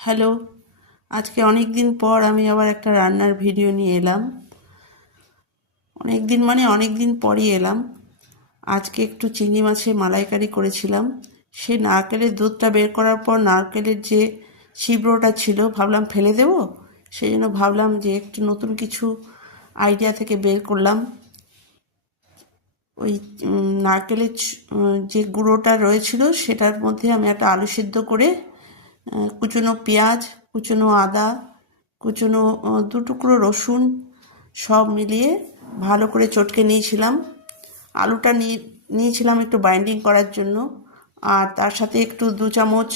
Hello, আজকে অনেক দিন পর আমি আবার একটা রান্নার ভিডিও নিয়ে এলাম। অনেক দিন পরই এলাম। আজকে একটু চিংড়ি মাছের মালাইকারি করেছিলাম। সেই নারকেলের দুধটা বের করার পর নারকেলের যে ছিবড়োটা ছিল ভাবলাম ফেলে দেবো, সেই জন্য ভাবলাম যে একটু নতুন কিছু আইডিয়া থেকে বের করলাম। ওই নারকেলের যে গুঁড়োটা রয়েছিল সেটার মধ্যে আমি একটা আলু সিদ্ধ করে কুচনো পেঁয়াজ, কুচনো আদা, কুচনো 2 টুকরো রসুন সব মিলিয়ে ভালো করে চটকে নিয়েছিলাম। আলুটা নিয়েছিলাম একটু বাইন্ডিং করার জন্য, আর তার সাথে একটু 2 চামচ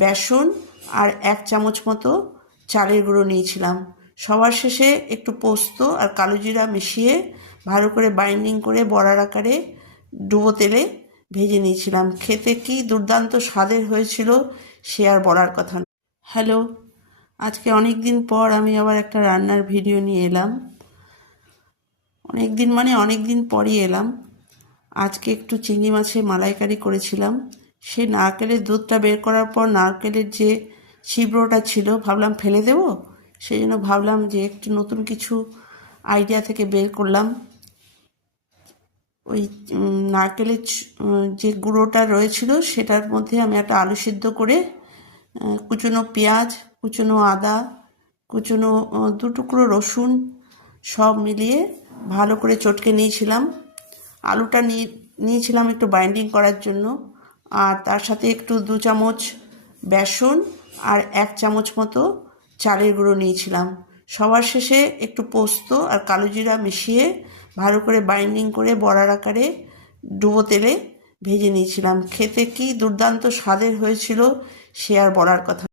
বেসন আর 1 চামচ মতো চালের গুঁড়ো নিয়েছিলাম। সবার শেষে একটু পোস্ত আর কালো জিরা মিশিয়ে ভালো করে বাইন্ডিং করে বড়ার আকারে ডুবো তেলে ভেজে নিয়েছিলাম। খেতে কি দুর্দান্ত স্বাদের হয়েছিল সে আর বলার কথা না। হ্যালো, আজকে অনেক দিন পর আমি আবার একটা রান্নার ভিডিও নিয়ে এলাম। অনেক দিন পরই এলাম। আজকে একটু চিংড়ি মাছের মালাইকারি করেছিলাম। সেই নারকেলের দুধটা বের করার পর নারকেলের যে ছিবড়োটা ছিল ভাবলাম ফেলে দেবো, সেই জন্য ভাবলাম যে একটু নতুন কিছু আইডিয়া থেকে বের করলাম। ওই নারকেলের যে গুঁড়োটা রয়েছিল সেটার মধ্যে আমি একটা আলু সিদ্ধ করে কুচনো পেঁয়াজ, কুচনো আদা, কুচনো 2 টুকরো রসুন সব মিলিয়ে ভালো করে চটকে নিয়েছিলাম। আলুটা নিয়েছিলাম একটু বাইন্ডিং করার জন্য, আর তার সাথে একটু 2 চামচ বেসন আর 1 চামচ মতো চালের গুঁড়ো নিয়েছিলাম। সবার শেষে একটু পোস্ত আর কালো জিরা মিশিয়ে ভালো করে বাইন্ডিং করে বড়ার আকারে ডুবো তেলে ভেজে নিয়েছিলাম। খেতে কি দুর্দান্ত স্বাদের হয়েছিল সে আর বলার কথা।